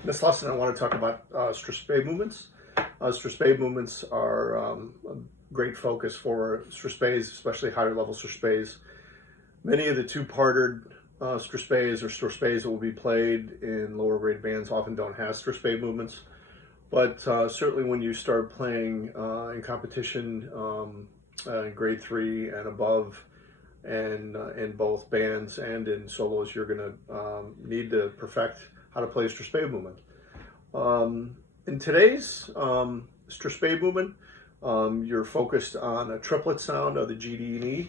In this lesson, I want to talk about Strathspey movements. Strathspey movements are a great focus for Strathspeys, especially higher level Strathspeys. Many of the two-parted Strathspeys or Strathspeys that will be played in lower grade bands often don't have Strathspey movements. But certainly when you start playing in competition in grade 3 and above, and in both bands and in solos, you're going to need to perfect how to play a Strathspey movement. In today's Strathspey movement, you're focused on a triplet sound of the G, D, and E.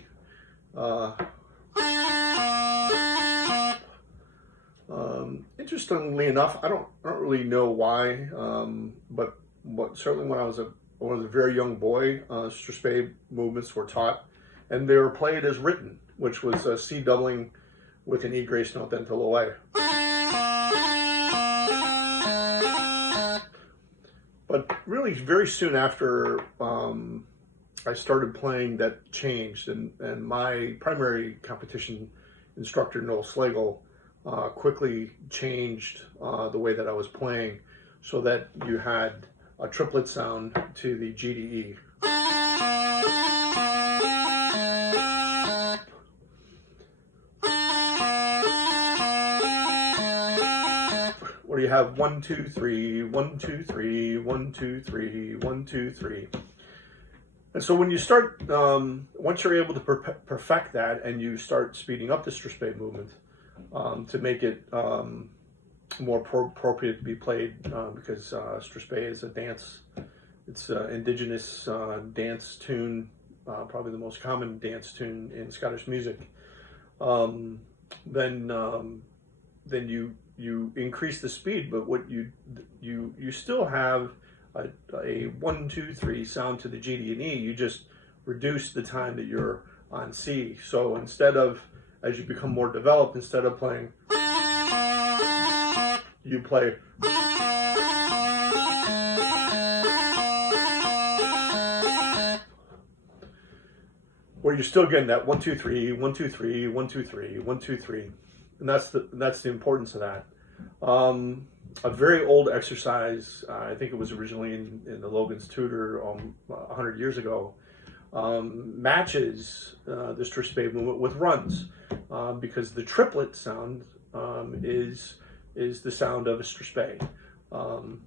Interestingly enough, I don't really know why, but certainly when I was a very young boy, Strathspey movements were taught, and they were played as written, which was a C doubling with an E grace note then to low A. But really, very soon after I started playing, that changed, and my primary competition instructor, Noel Slagle, quickly changed the way that I was playing so that you had a triplet sound to the G, D, E. Where you have 1, 2, 3, 1, 2, 3, 1, 2, 3, 1, 2, 3. And so when you start, once you're able to perfect that and you start speeding up the Strathspey movement to make it more appropriate to be played, because Strathspey is a dance, it's an indigenous dance tune, probably the most common dance tune in Scottish music. Then you increase the speed, but what you still have a 1, 2, 3 sound to the G, D, and E. You just reduce the time that you're on C. So instead of, as you become more developed, instead of playing, you play. Where you're still getting that 1, 2, 3, 1, 2, 3, 1, 2, 3, 1, 2, 3. And that's the importance of that. A very old exercise, I think it was originally in the Logan's Tutor 100 years ago, matches the Strathspey movement with runs, because the triplet sound is the sound of a Strathspey,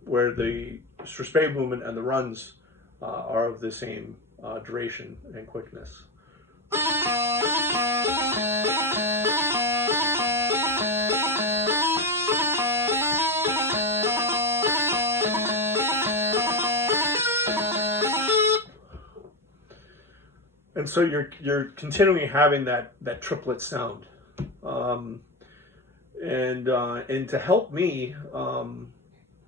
where the Strathspey movement and the runs are of the same duration and quickness. And so you're continuing having that triplet sound, and to help me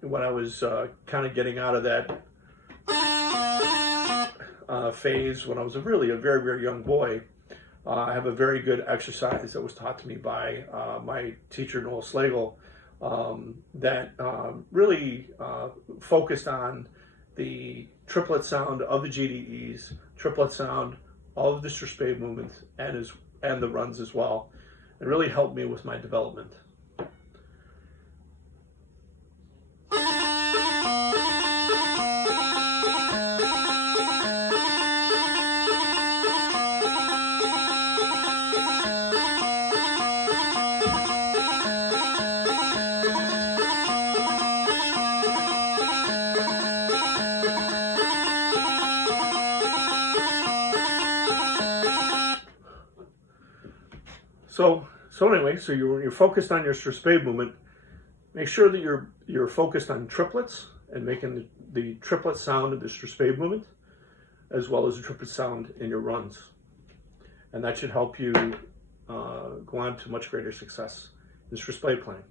when I was kind of getting out of that phase when I was a very very young boy, I have a very good exercise that was taught to me by my teacher Noel Slagle that really focused on the triplet sound of the GDEs, triplet sound of the Strathspey movement, and the runs as well. It really helped me with my development. So anyway, so you're focused on your Strathspey movement. Make sure that you're focused on triplets and making the triplet sound of the Strathspey movement, as well as the triplet sound in your runs, and that should help you go on to much greater success in Strathspey playing.